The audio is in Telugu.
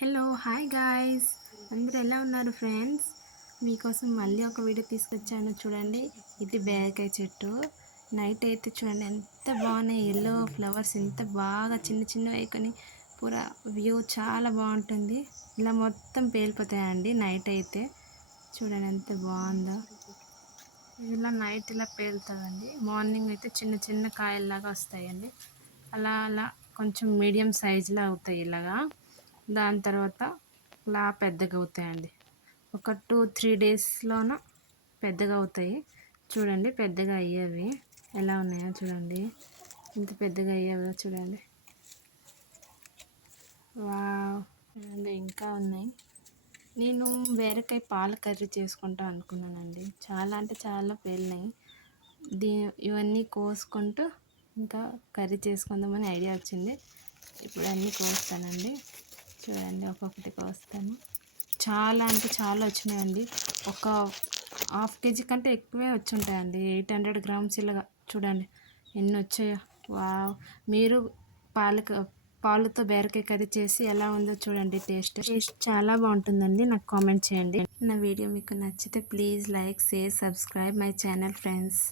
హలో హాయ్ గాయ్స్, అందరూ ఎలా ఉన్నారు ఫ్రెండ్స్? మీకోసం మళ్ళీ ఒక వీడియో తీసుకొచ్చాను. చూడండి, ఇది బేరకాయ చెట్టు. నైట్ అయితే చూడండి ఎంత బాగున్నాయి, ఎల్లో ఫ్లవర్స్ ఎంత బాగా చిన్న చిన్న వేయకొని పూరా వ్యూ చాలా బాగుంటుంది. ఇలా మొత్తం పేలిపోతాయండి నైట్ అయితే. చూడండి ఎంత బాగుందో. ఇలా నైట్ ఇలా పేలుతుందండి. మార్నింగ్ అయితే చిన్న చిన్న కాయల్లాగా వస్తాయండి. అలా అలా కొంచెం మీడియం సైజులో అవుతాయి ఇలాగా. దాని తర్వాత ఇలా పెద్దగా అవుతాయండి. ఒక 2-3 డేస్లోన పెద్దగా అవుతాయి. చూడండి పెద్దగా అయ్యేవి ఎలా ఉన్నాయో చూడండి, ఇంత పెద్దగా అయ్యేవో చూడండి. వావ్, చూడండి ఇంకా ఉన్నాయి. నేను బీరకాయ పాల కర్రీ చేసుకుంటా అనుకున్నానండి. చాలా అంటే చాలా పేలినాయి. ఇవన్నీ కోసుకుంటూ ఇంకా కర్రీ చేసుకుందామని ఐడియా వచ్చింది. ఇప్పుడు అన్నీ కోస్తానండి. చూడండి ఒక్కొక్కటి కోస్తాను. చాలా అంటే చాలా వచ్చినాయండి. ఒక హాఫ్ కేజీ కంటే ఎక్కువే వచ్చి ఉంటాయండి. 800 గ్రామ్స్ ఇలాగా. చూడండి ఎన్ని వచ్చాయో. వావ్, మీరు పాలుతో బీరకాయ కర్రీ చేసి ఎలా ఉందో చూడండి. టేస్ట్ చాలా బాగుంటుందండి. నాకు కామెంట్ చేయండి. నా వీడియో మీకు నచ్చితే please like, share, subscribe my channel friends.